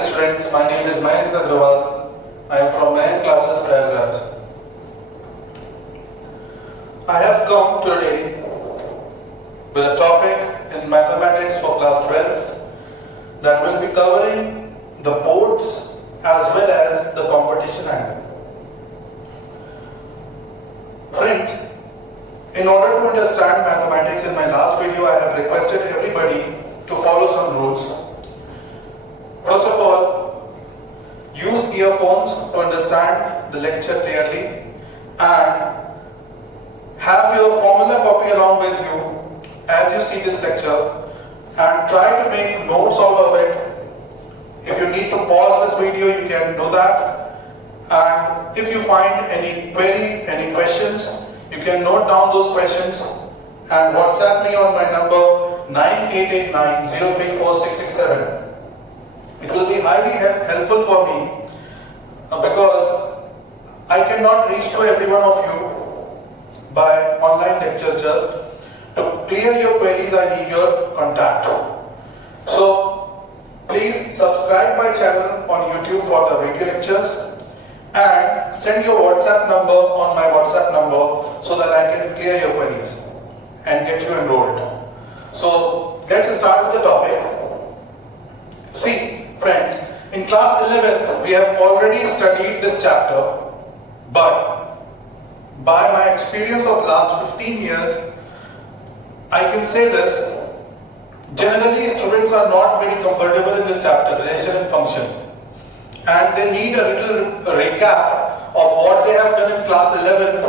dear students, my name is MAYANK I am from MAYANK Classes, Prayagraj. I have come today with a topic in mathematics for class 12 that will be covering the boards as well as the competition angle. Friends, in order to understand mathematics, in my last video I have requested everybody to follow some rules. First of all, use earphones to understand the lecture clearly and have your formula copy along with you as you see this lecture and try to make notes out of it. If you need to pause this video, you can do that, and if you find any query, any questions, you can note down those questions and WhatsApp me on my number 9889034667. It will be highly helpful for me because I cannot reach to every one of you by online lectures. Just to clear your queries, I need your contact. So please subscribe my channel on YouTube for the video lectures and send your WhatsApp number on my WhatsApp number so that I can clear your queries and get you enrolled. So let's start with the topic. See, friends, in class 11th we have already studied this chapter, but by my experience of last 15 years, I can say this: generally students are not very comfortable in this chapter, relation and function, and they need a little recap of what they have done in class 11th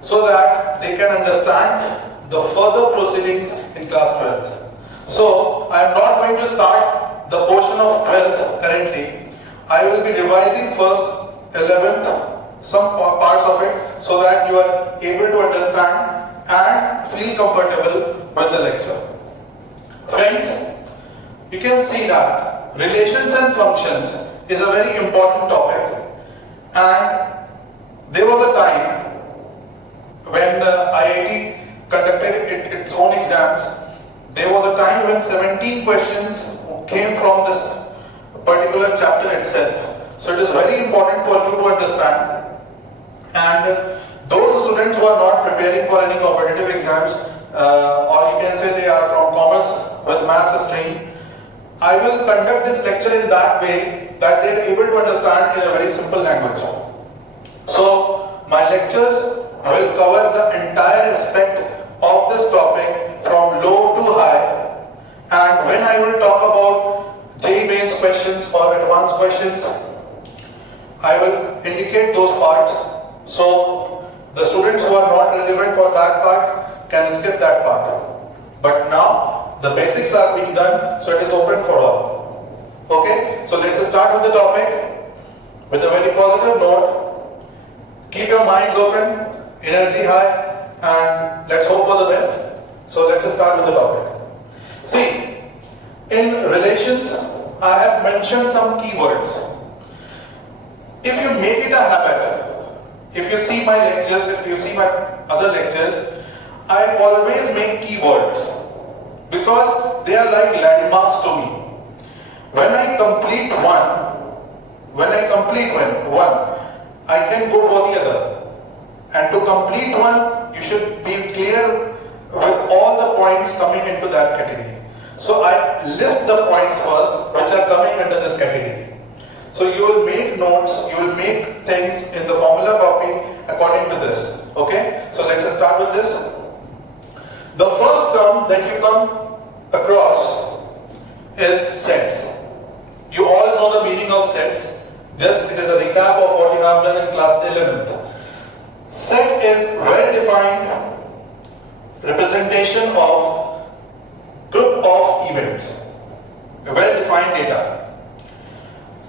so that they can understand the further proceedings in class 12th. So I am not going to start the portion of 12th currently. I will be revising first 11th, some parts of it, so that you are able to understand and feel comfortable with the lecture. Friends, you can see that relations and functions is a very important topic, and there was a time when IIT conducted its own exams. There was a time when 17 questions came from this particular chapter itself. So it is very important for you to understand. And those students who are not preparing for any competitive exams, or you can say they are from commerce with maths stream, I will conduct this lecture in that way that they are able to understand in a very simple language. So my lectures will cover the entire aspect of this topic from low to high, and when I will talk about JEE-based questions or advanced questions, I will indicate those parts, so the students who are not relevant for that part can skip that part. But now the basics are being done, so it is open for all. Okay, so let's start with the topic with a very positive note. Keep your minds open, energy high, and let's hope for the best. So let's start with the topic. See, in relations, I have mentioned some keywords. If you make it a habit, if you see my lectures, if you see my other lectures, I always make keywords because they are like landmarks to me. When I complete one, I can go for the other. And to complete one, you should be clear with all the points coming into that category. So I list the points first which are coming under this category. So you will make notes, you will make things in the formula copy according to this. Okay? So let's start with this. The first term that you come across is sets. You all know the meaning of sets. Just it is a recap of what you have done in class 11th. Set is well-defined representation of group of events, well-defined data.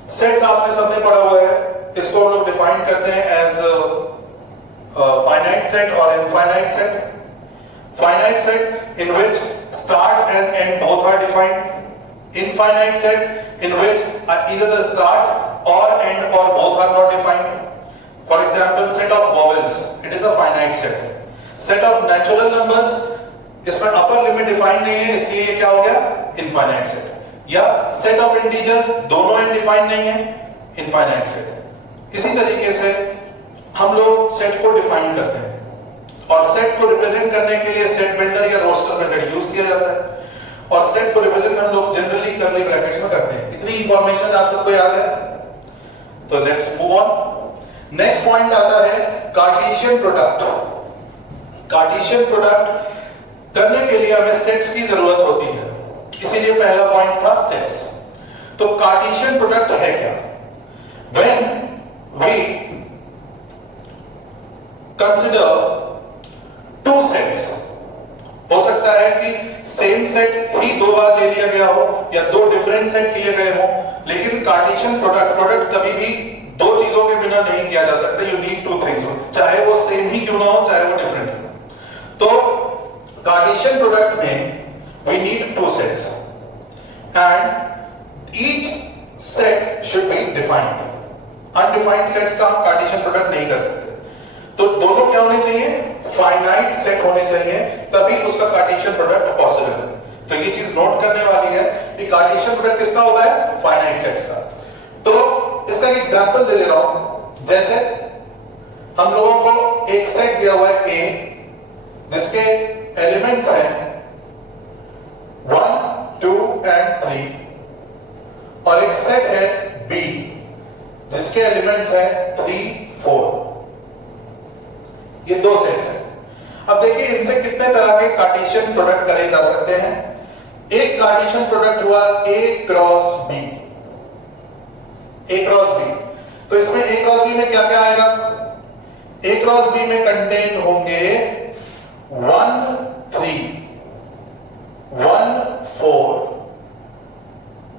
Sets आपने सबने पढ़ा हुआ है, इसको हम लोग define करते हैं as finite set or infinite set. Finite set in which start and end both are defined. Infinite set in which either the start or end or both are not defined. For example, set of vowels, it is a finite set. Set of natural numbers, इसमें upper limit defined नहीं है, इसलिए ये क्या हो गया? Infinite set. या set of integers, दोनों अनडिफाइंड नहीं है, इनफाइनाइट सेट। इसी तरीके से हम लोग सेट को डिफाइन करते हैं और सेट को रिप्रेजेंट करने के लिए सेट बिल्डर या रोस्टर मेथड यूज किया जाता है और सेट को रिप्रेजेंट हम लोग जनरली कर्ली ब्रैकेट्स में करते हैं। इतनी इंफॉर्मेशन आप सबको याद है? तो let's move on. Next point आता है कार्टेशियन प्रोडक्ट। कार्टेशियन प्रोडक्ट करने के लिए हमें सेट्स की जरूरत होती है, इसीलिए पहला पॉइंट था सेट्स। तो कार्टेशियन प्रोडक्ट है क्या? When we consider two sets, हो सकता है कि सेम सेट ही दो बार ले लिया गया हो या दो डिफरेंट सेट लिए गए हो, लेकिन कार्टेशियन प्रोडक्ट कभी भी दो चीजों के बिना नहीं किया जा सकता। यू नीड टू थिंग्स, चाहे वो सेम ही क्यों ना हो, चाहे वो डिफरेंट हो। तो कार्टेशियन प्रोडक्ट में we need two sets and each set should be defined. Undefined sets का हम कार्टेशियन प्रोडक्ट नहीं कर सकते। तो दोनों क्या होने चाहिए? फाइनाइट सेट होने चाहिए, तभी उसका कार्टेशियन प्रोडक्ट पॉसिबल है। तो ये चीज नोट करने वाली है कि कार्टेशियन प्रोडक्ट किसका होता है? फाइनाइट सेट्स का। तो इसका एक एग्जांपल दे रहा हूं। जैसे हम लोगों को एक सेट दिया हुआ है A, जिसके एलिमेंट्स हैं 1, 2 and 3, और एक सेट है B जिसके एलिमेंट्स हैं 3, 4। ये दो सेट्स हैं। अब देखिए इनसे कितने तरह के कार्टेशियन प्रोडक्ट करे जा सकते हैं। एक कार्टेशियन प्रोडक्ट हुआ A cross B। A cross B, तो इसमें A क्रॉस B में क्या क्या आएगा? A क्रॉस B में कंटेन होंगे 1, 3, 1, 4,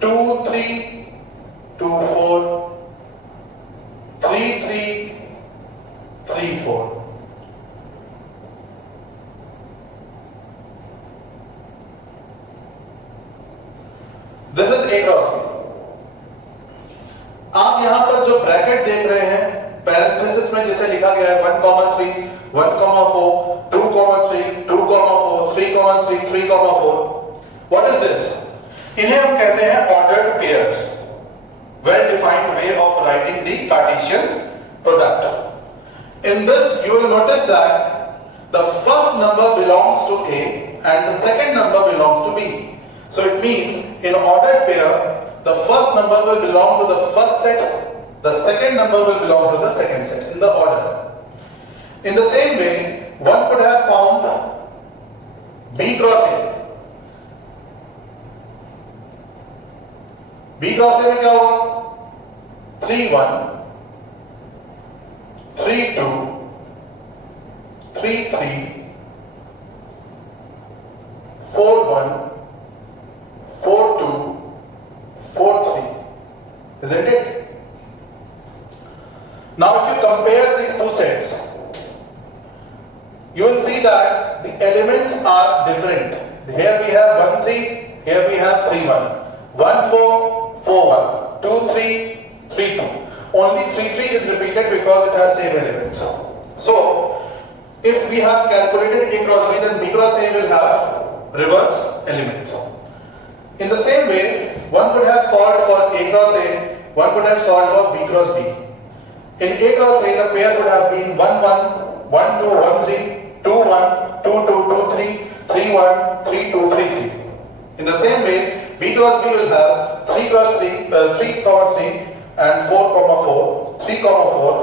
2, 3, 2, 4, 3, 3, 3, 4। This is A cross B। आप यहां पर जो ब्रैकेट देख रहे हैं पैरेंथेसिस में जिसे लिखा गया है 1,3, 1,4, 2,3, 2,4, 3,3, 3,4। What is this? इन्हें हम कहते हैं ordered pairs. Well defined way of writing the Cartesian product. In this you will notice that the first number belongs to A and the second number belongs to B. So it means in ordered pair the first number will belong to the first set, the second number will belong to the second set in the order. In the same way, one could have found B cross A. B cross A में क्या होगा? 3, 1, 3, 2, 3, 3, 4, 1, 4, 2, 4, 3. Isn't it? Now if you compare these two sets, you will see that the elements are different. Here we have 1, 3, here we have 3, 1. 1, 4, 4, 1. 2, 3, 3, 2. Only 3, 3 is repeated because it has same elements. So, if we have calculated A cross B, then B cross A will have reverse elements. In the same way, one could have solved for A cross A, one could have solved for B cross B. In A cross A, the pairs would have been 1, 1, 1, 2, 1, 3, 2, 1, 2, 2, 2, 3, 3, 1, 3, 2, 3, 3. In the same way, B cross B will have 3 cross 3, 3, 3 and 4, 4, 3, 4,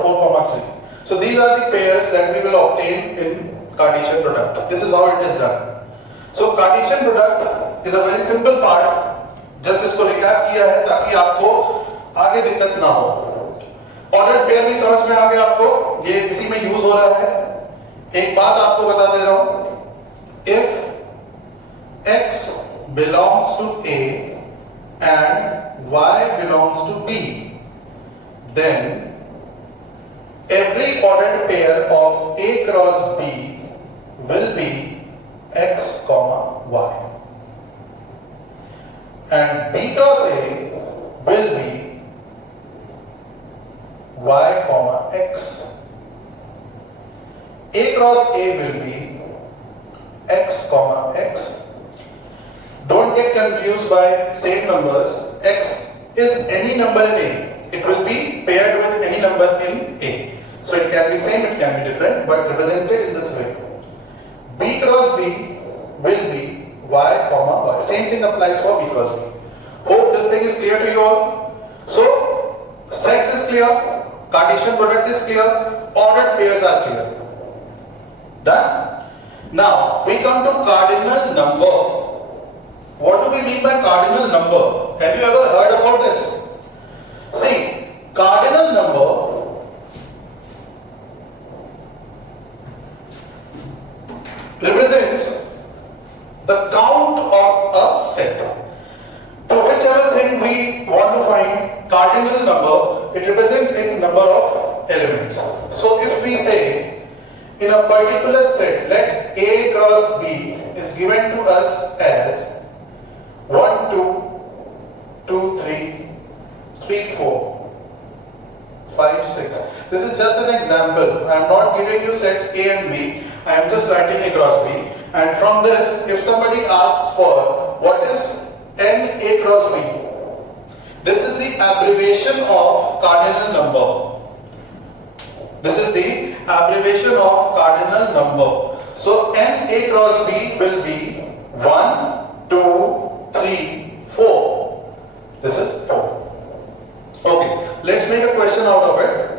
4, 3. So these are the pairs that we will obtain in Cartesian product. This is how it is done. So Cartesian product is a very simple part. Just इसको recap किया है ताकि आपको आगे दिक्कत ना हो। Ordered pair भी समझ में आ गया आपको, ये इसी में यूज हो रहा है। एक बात आपको बता दे रहा हूं, if x belongs to A and y belongs to B, then every ordered pair of A cross B will be x comma y, and B cross A will be y comma x. A cross A will be x comma x. Don't get confused by same numbers. X is any number in A. It will be paired with any number in A. So it can be same, it can be different, but represented in this way. B cross B will be Y comma Y. Same thing applies for B cross B. Hope this thing is clear to you all. So sex is clear, Cartesian product is clear, ordered pairs are clear. Done? Now we come to cardinal number. What do we mean by cardinal number? Have you ever heard about this? See, cardinal number represents the count of a set. To whichever thing we want to find cardinal number, it represents its number of elements. So if we say in a particular set, let A cross B is given to us as 1, 2, 2, 3, 3, 4, 5, 6. This is just an example. I am not giving you sets A and B. I am just writing A cross B. And from this, if somebody asks for what is n A cross B, this is the abbreviation of cardinal number. This is the abbreviation of cardinal number. So n A cross B will be 1, 2, 3, 4. This is 4. Okay, let's make a question out of it.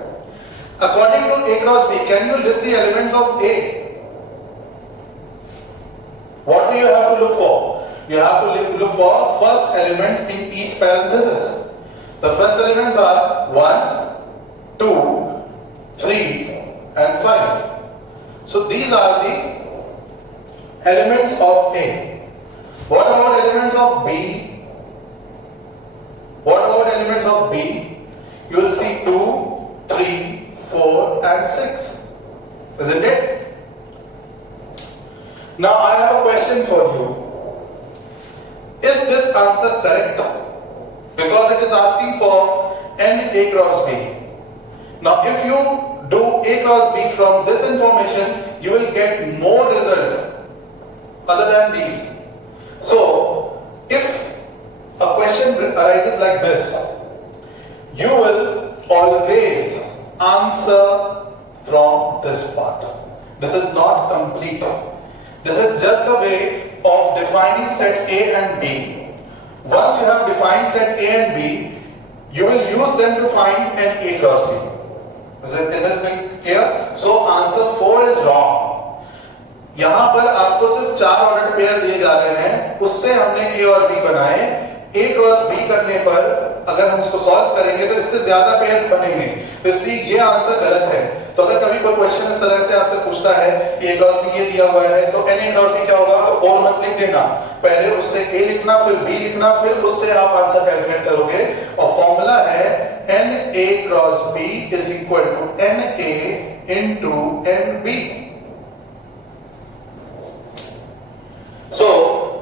According to A cross B, can you list the elements of A? What do you have to look for? You have to look for first elements in each parenthesis. The first elements are 1, 2, 3 and 5. So these are the elements of A. What about elements of B? What about elements of B? You will see 2, 3, 4 and 6. Isn't it? Now I have a question for you. Is this answer correct? Because it is asking for n A cross B. Now if you do A cross B from this information, you will get more result other than these. So if a question arises like this, you will always answer from this part. This is not complete. This is just a way of defining set A and B. Once you have defined set A and B, you will use them to find an A cross B. Is this clear? So answer 4 is wrong. यहाँ पर आपको सिर्फ 4 order pair दिए जा रहे हैं, उससे हमने A और B बनाए. A क्रॉस B करने पर अगर हम उसको सॉल्व करेंगे तो इससे ज्यादा पेयर्स बनेंगे, इसलिए ये आंसर गलत है. तो अगर कभी कोई क्वेश्चन इस तरह से आपसे पूछता है A क्रॉस B ये दिया हुआ है तो n A क्रॉस B क्या होगा, तो 4 मत लिख देना, पहले उससे A लिखना फिर B लिखना, फिर उससे आप आंसर कैलकुलेट करोगे. और फॉर्मूला है n A cross B is equal to n A into n B. So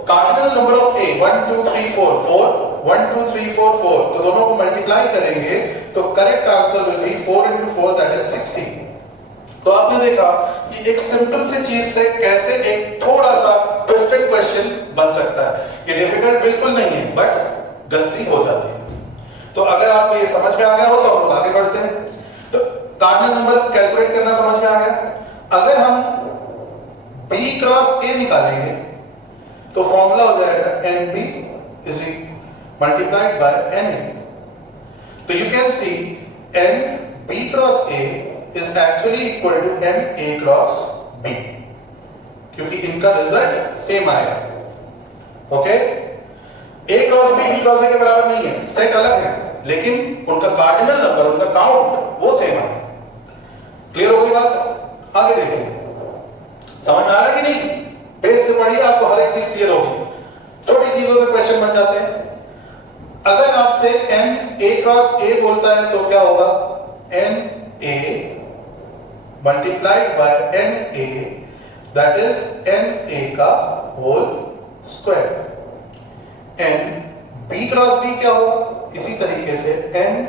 cardinal number of A 1 2 3 4 4 1 2 3 4 4, तो दोनों को मल्टीप्लाई करेंगे तो करेक्ट आंसर विल बी 4 into 4 दैट इज 16. तो आपने देखा कि एक सिंपल सी चीज से कैसे एक थोड़ा सा ट्विस्टेड क्वेश्चन बन सकता है. ये डिफिकल्ट बिल्कुल नहीं है, बट गलती हो जाती है. तो अगर आपको ये समझ में आ गया हो तो हम लोग आगे बढ़ते हैं. तो कार्डिनल नंबर कैलकुलेट करना समझ में आ गया. अगर हम B क्रॉस A निकालेंगे तो फॉर्मूला हो जाएगा NB is multiplied by NA. तो you can see NB cross A is actually equal to NA cross B, क्योंकि इनका रिजल्ट सेम आएगा. Okay, A cross B B cross A के बराबर नहीं है, सेट अलग है, लेकिन उनका कार्डिनल नंबर, उनका काउंट वो सेम आएगा. क्लियर हो गई बात? आगे देखिए, समझ में आ रहा कि नहीं? बेस से पढ़िए, आपको हर एक चीज क्लियर होगी. छोटी चीजों से क्वेश्चन बन जाते हैं. अगर आपसे n A क्रॉस A बोलता है तो क्या होगा, n A multiplied by n A that is n A का whole square. n B cross B क्या होगा, इसी तरीके से n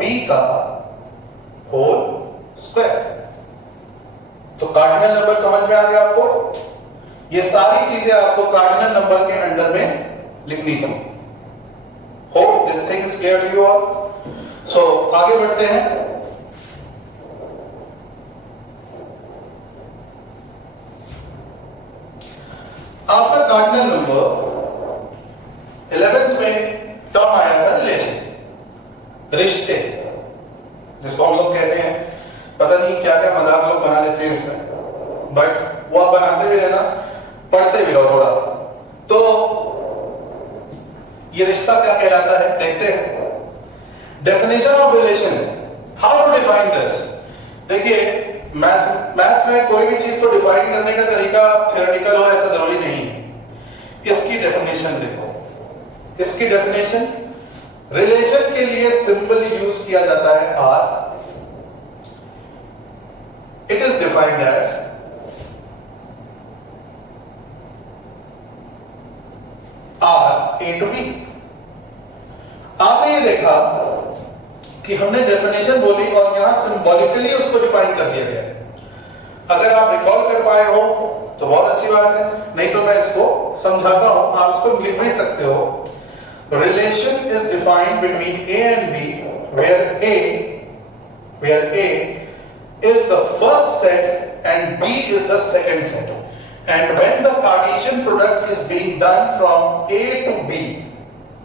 B का होल स्क्वायर. तो कार्डिनल नंबर समझ में आ गया आपको. ये सारी चीजें आपको कार्डिनल नंबर के अंडर में लिखनी थी। Hope this thing is clear to you all. So आगे बढ़ते हैं। आफ्टर कार्डिनल नंबर 11th में टर्म आया था रिलेशन, रिश्ते, जिसको हम लोग कहते हैं, पता नहीं क्या क्या मजाक लोग बना देते हैं इसमें, बट वो आप बनाते भी रहना, पढ़ते भी रहो थोड़ा। तो ये रिश्ता क्या कहलाता है देखते हैं। Definition of relation, how to define this. देखिए मैथ्स में कोई भी चीज को डिफाइन करने का तरीका थ्योरेटिकल हो ऐसा जरूरी नहीं है। इसकी डेफिनेशन देखो, इसकी डेफिनेशन रिलेशन के लिए सिंपली यूज किया जाता है R. It is defined as R A to B. आपने ये देखा कि हमने डेफिनेशन बोली और यहां सिंबॉलिकली उसको डिफाइन कर दिया गया है। अगर आप रिकॉल कर पाए हो तो बहुत अच्छी बात है, नहीं तो मैं इसको समझाता हूं, आप इसको लिख भी सकते हो। Relation is defined between A and B, where A is the first set and B is the second set. And when the Cartesian product is being done from A to B,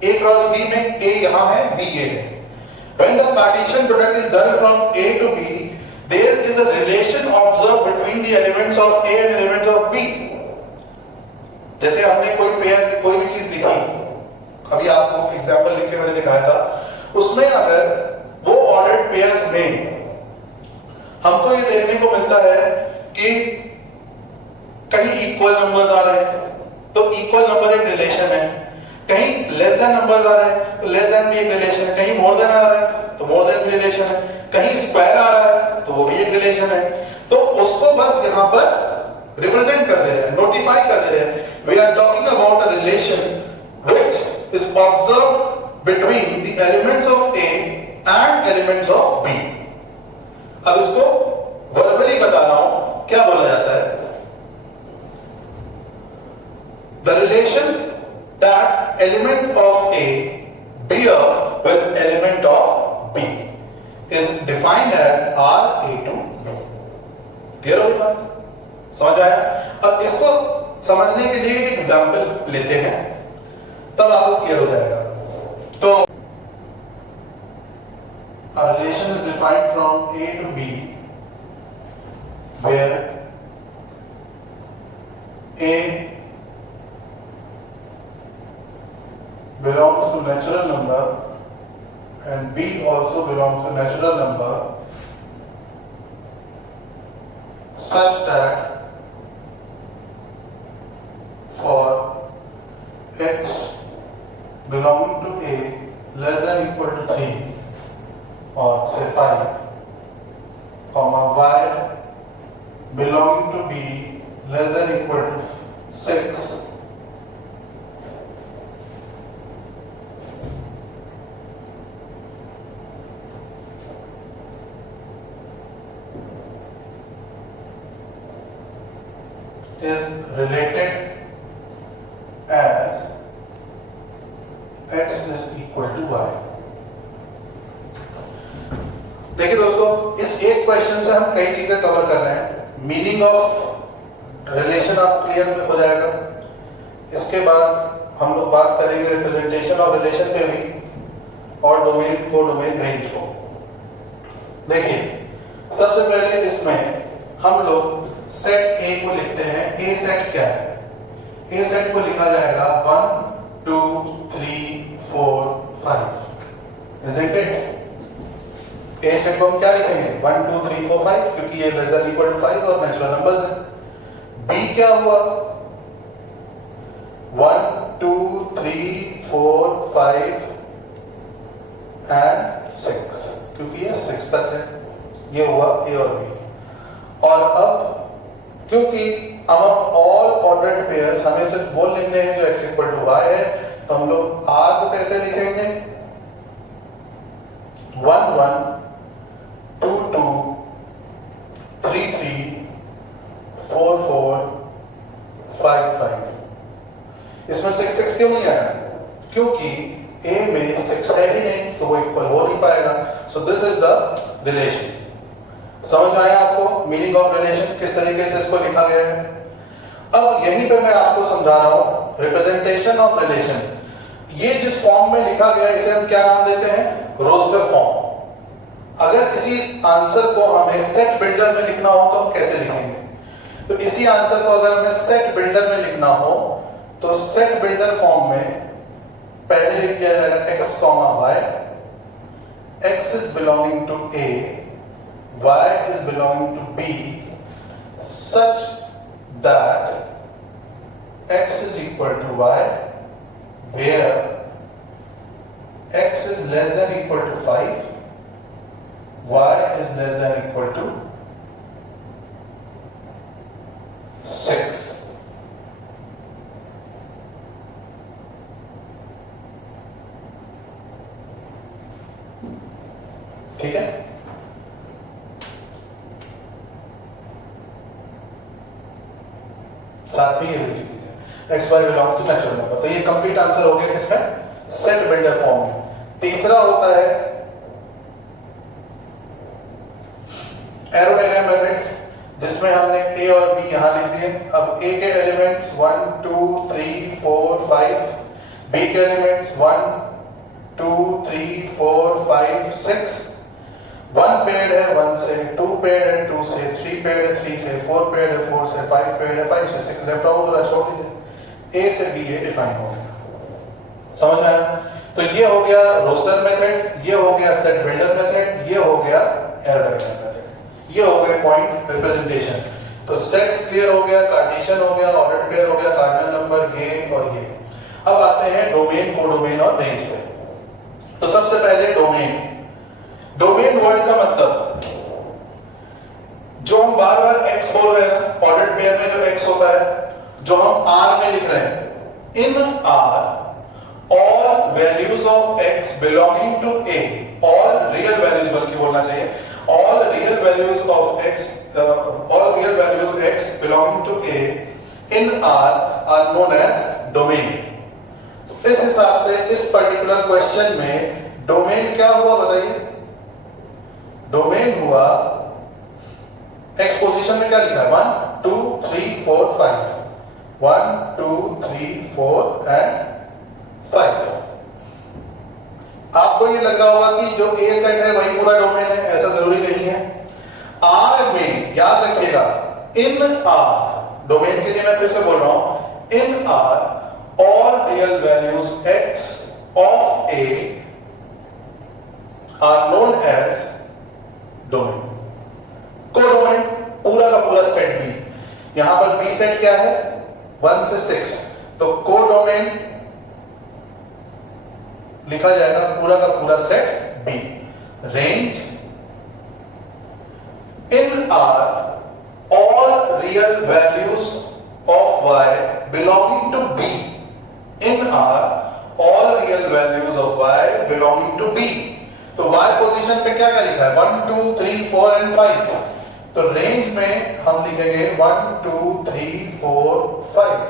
A cross B में A यहाँ है, B ये है. When the Cartesian product is done from A to B, there is a relation observed between the elements of A and elements of B. जैसे हमने कोई पेयर, कोई भी चीज लिखी, अभी आपको एग्जांपल लिख के मैंने दिखाया था, उसमें अगर वो ऑर्डर्ड पेयर्स में हमको ये देखने को मिलता है कि कहीं इक्वल नंबर्स आ रहे हैं तो इक्वल नंबर एक रिलेशन है, कहीं लेस देन नंबर्स आ रहे हैं तो लेस देन भी एक रिलेशन है, कहीं मोर देन आ रहा है तो मोर देन भी रिलेशन है, कहीं स्क्वायर आ रहा है तो वो भी एक रिलेशन है। तो उसको बस यहां पर रिप्रेजेंट कर दे रहे हैं, नोटिफाई कर दे रहे हैं। We are talking about a relation which is observed between the elements of A and elements of B. अब इसको वर्बली बता रहा हूं क्या बोला जाता है। The relation that element of A bear with element of B is defined as R A to B. Clear हो गई बात, समझ आया? अब इसको समझने के लिए एक एग्जाम्पल लेते हैं, तब आपको क्लियर हो जाएगा। तो a relation is defined from A to B where A belongs to natural number and B also belongs to natural number such that for x belonging to A less than equal to 3 or say 5, comma y belonging to B less than equal to 6, is related as x is equal to y। देखिए दोस्तों, इस एक क्वेश्चन से हम कई चीजें कवर कर रहे हैं। मीनिंग ऑफ रिलेशन आप क्लियर हो जाएगा। इसके बाद हम लोग बात करेंगे रिप्रेजेंटेशन ऑफ रिलेशन पे भी और डोमेन को, डोमेन रेंज को। देखिए सबसे पहले इसमें हम लोग सेट ए को लिखते हैं। ए सेट क्या है? ए सेट को लिखा जाएगा 1 2 3 4 5। Isn't it? ए सेट को हम क्या लिखेंगे? 1 2 3 4 5, क्योंकि ये लेस देन इक्वल टू 5 और नेचुरल नंबर्स है। बी क्या हुआ? 1 2 3 4 5 एंड 6, क्योंकि ये 6 तक है। ये हुआ ए और बी। और अब क्योंकि हम ऑल ऑर्डर्ड पेयर्स हमें सिर्फ वो लिखने हैं जो x इक्वल टू y है, तो हम लोग r को कैसे लिखेंगे? 1 1 2 2 3 3 4 4 5 5। इसमें 6 6 क्यों नहीं आया? क्योंकि A में 6 है ही नहीं, तो वो इक्वल हो नहीं पाएगा। So this is the relation. समझ में आया आपको मीनिंग ऑफ रिलेशन, किस तरीके से इसको लिखा गया है? अब यहीं पे मैं आपको समझा रहा हूं रिप्रेजेंटेशन ऑफ रिलेशन। ये जिस फॉर्म में लिखा गया इसे हम क्या नाम देते हैं? Roster form. अगर किसी आंसर को हमें सेट बिल्डर में लिखना हो तो हम कैसे लिखेंगे? तो इसी आंसर को अगर हमें सेट बिल्डर में लिखना हो तो सेट बिल्डर फॉर्म में पहले लिख दिया जाएगा x, y, x is belonging to A, y is belonging to B, such that x is equal to y, where x is less than equal to 5, y is less than equal to 6. ठीक है? साथ में ये लिख दीजिए x y belong to natural number. तो ये complete answer हो गया किसमें? सेट बिल्डर फॉर्म में। तीसरा होता है एरो डायग्राम मेथड, जिसमें हमने a और b यहां लिख दिए। अब a के एलिमेंट्स 1 2 3 4 5, b के एलिमेंट्स 1 2 3 4 5 6। 1 पेड है 1 से, 2 पेड है 2 से, 3 पेड है 3 से, 4 पेड है 4 से, 5 पेड है 5 से, 6 लेफ्ट आउट हो रहा है, छोड़ दीजिए। A से B ये डिफाइन हो गया। समझ में आया? तो ये हो गया रोस्टर मेथड, ये हो गया सेट बिल्डर मेथड, ये हो गया एरो डायग्राम मेथड, ये हो गया पॉइंट रिप्रेजेंटेशन। तो सेट्स क्लियर हो गया, कार्टेशियन हो गया, ऑर्डर्ड पेयर हो गया, कार्डिनल नंबर ये और ये। अब आते हैं डोमेन, कोडोमेन और रेंज पे। तो सबसे पहले डोमेन। डोमेन वर्ड का मतलब जो हम बार बार x बोल रहे हैं, ऑर्डर्ड पेयर में जो x होता है, जो हम r में लिख रहे हैं, इन r all values of x belonging to a, all real values बल्कि बोलना चाहिए, all real values of x, all real values x belonging to a in r are known as domain। तो इस हिसाब से इस पर्टिकुलर क्वेश्चन में डोमेन क्या हुआ बताइए? डोमेन हुआ एक्स पोजीशन में क्या लिखा है? 1 2 3 4 5, 1 2 3 4 एंड 5। आपको ये लग रहा होगा कि जो ए सेट है वही पूरा डोमेन है, ऐसा जरूरी नहीं है। आर में याद रखिएगा, इन आर, डोमेन के लिए मैं फिर से बोल रहा हूं, in are all real values x of A are known as domain. Codomain पूरा का पूरा सेट बी, यहां पर बी सेट क्या है? 1 से 6, तो कोडोमेन लिखा जाएगा पूरा का पूरा set B. Range, in are all real values of Y belonging to B, in are all real values of Y belonging to B. तो y पोजीशन पे क्या क्या लिखा है? 1 2 3 4 एंड 5। तो रेंज में हम लिखेंगे 1 2 3 4 5।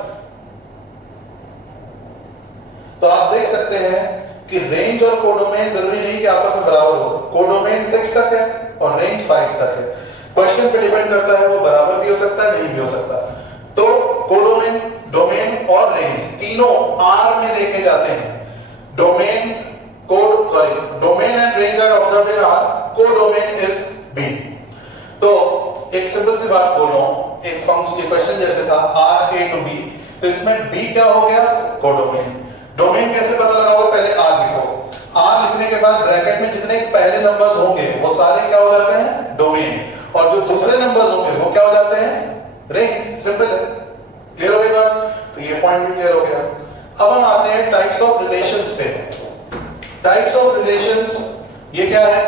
तो आप देख सकते हैं कि रेंज और कोडोमेन जरूरी नहीं कि आपस में बराबर हो। कोडोमेन 6 तक है और रेंज 5 तक है। क्वेश्चन पे डिपेंड करता है, वो बराबर भी हो सकता है, नहीं भी हो सकता। तो कोडोमेन, डोमेन और रेंज तीनों आर में देखे जाते हैं। Domain domain and range are observed in R, codomain is B। तो एक सिंपल सी बात बोल रहा हूं, एक फंक्शन क्वेश्चन जैसे था R A to B, तो इसमें B क्या हो गया? कोडोमेन। डोमेन कैसे पता लगाओगे? पहले R लिखो। R लिखने के बाद ब्रैकेट में जितने पहले नंबर्स होंगे वो सारे क्या हो जाते हैं? डोमेन। और जो दूसरे नंबर्स होंगे वो क्या हो जाते हैं? रेंज। सिंपल है। क्लियर हो गई बात? तो ये पॉइंट भी क्लियर हो गया। अब हम आते हैं टाइप्स ऑफ रिलेशंस पे। टाइप्स ऑफ रिलेशंस ये क्या है?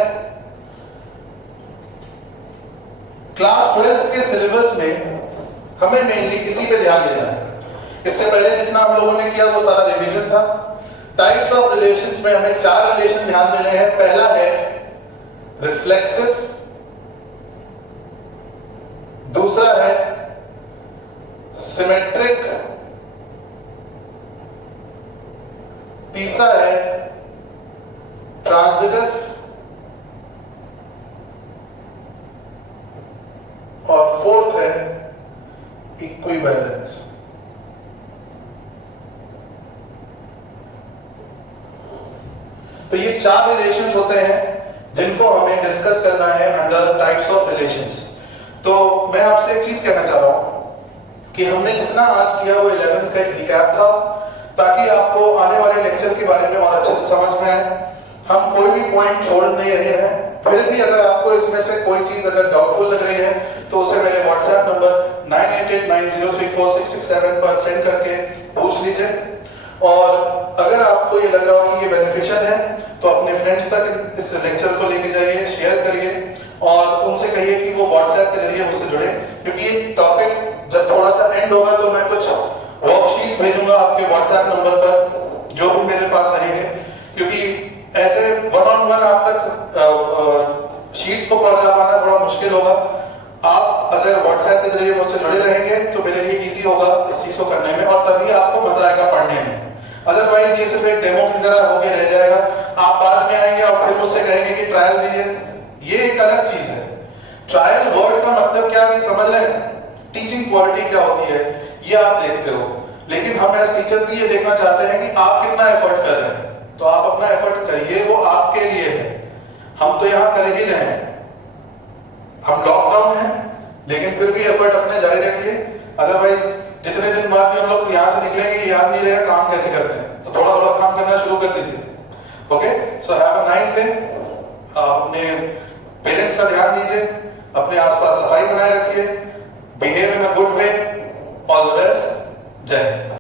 क्लास 12th के सिलेबस में हमें मेनली इसी पे ध्यान देना है। इससे पहले जितना आप लोगों ने किया वो सारा रिवीजन था। टाइप्स ऑफ रिलेशंस में हमें 4 रिलेशन ध्यान देने हैं। पहला है रिफ्लेक्सिव, दूसरा है सिमेट्रिक, तीसरा है ट्रांजिटिव और फोर्थ है इक्विवेलेंस। तो ये 4 रिलेशंस होते हैं जिनको हमें डिस्कस करना है अंडर टाइप्स ऑफ रिलेशंस। तो मैं आपसे एक चीज कहना चाह रहा हूं कि हमने जितना आज किया वो 11th का एक रिकैप था, ताकि आपको आने वाले लेक्चर के बारे में और अच्छे से समझ में आए। हम कोई भी पॉइंट छोड़ नहीं रहे हैं। फिर भी अगर आपको इसमें से कोई चीज अगर डाउटफुल लग रही है तो उसे मेरे व्हाट्सएप नंबर 9889034667 पर सेंड करके पूछ लीजिए। और अगर आपको ये लग रहा हो कि ये बेनिफिशियल है तो अपने फ्रेंड्स तक इस लेक्चर को लेके जाइए, शेयर करिए और उनसे कहिए कि वो व्हाट्सएप के जरिए मुझसे जुड़े, क्योंकि ये टॉपिक जब थोड़ा सा एंड होगा तो मैं कुछ वर्कशीट्स भेजूंगा आपके व्हाट्सएप नंबर पर जो भी मेरे पास रहेंगे, क्योंकि ऐसे वन-ऑन-वन आप तक शीट्स को पहुंचा पाना थोड़ा मुश्किल होगा। आप अगर व्हाट्सएप के जरिए मुझसे जुड़े रहेंगे तो मेरे लिए इजी होगा इस चीज को करने में और तभी आपको मजा आएगा पढ़ने में। अदरवाइज ये सिर्फ एक डेमो की तरह होके रह जाएगा। आप बाद में आएंगे और फिर मुझसे कहेंगे कि ट्रायल दीजिए, ये एक अलग चीज है। ट्रायल वर्ड का मतलब क्या है समझ रहे हैं? टीचिंग क्वालिटी क्या होती है ये आप देखते हो, लेकिन हम एज टीचर्स भी ये देखना चाहते हैं कि आप कितना एफर्ट कर रहे हैं। तो आप अपना एफर्ट करिए, वो आपके लिए है। हम तो यहाँ कर ही रहे हैं, हम लॉकडाउन है लेकिन फिर भी एफर्ट अपने जारी रखिए। अदरवाइज जितने दिन बाद भी हम लोग यहाँ से निकलेंगे याद नहीं रहेगा काम कैसे करते हैं, तो थोड़ा थोड़ा काम करना शुरू कर दीजिए। Okay, so have a nice day. अपने पेरेंट्स का ध्यान दीजिए, अपने आसपास सफाई बनाए रखिए, behave in a good way. All the best. जय हिंद।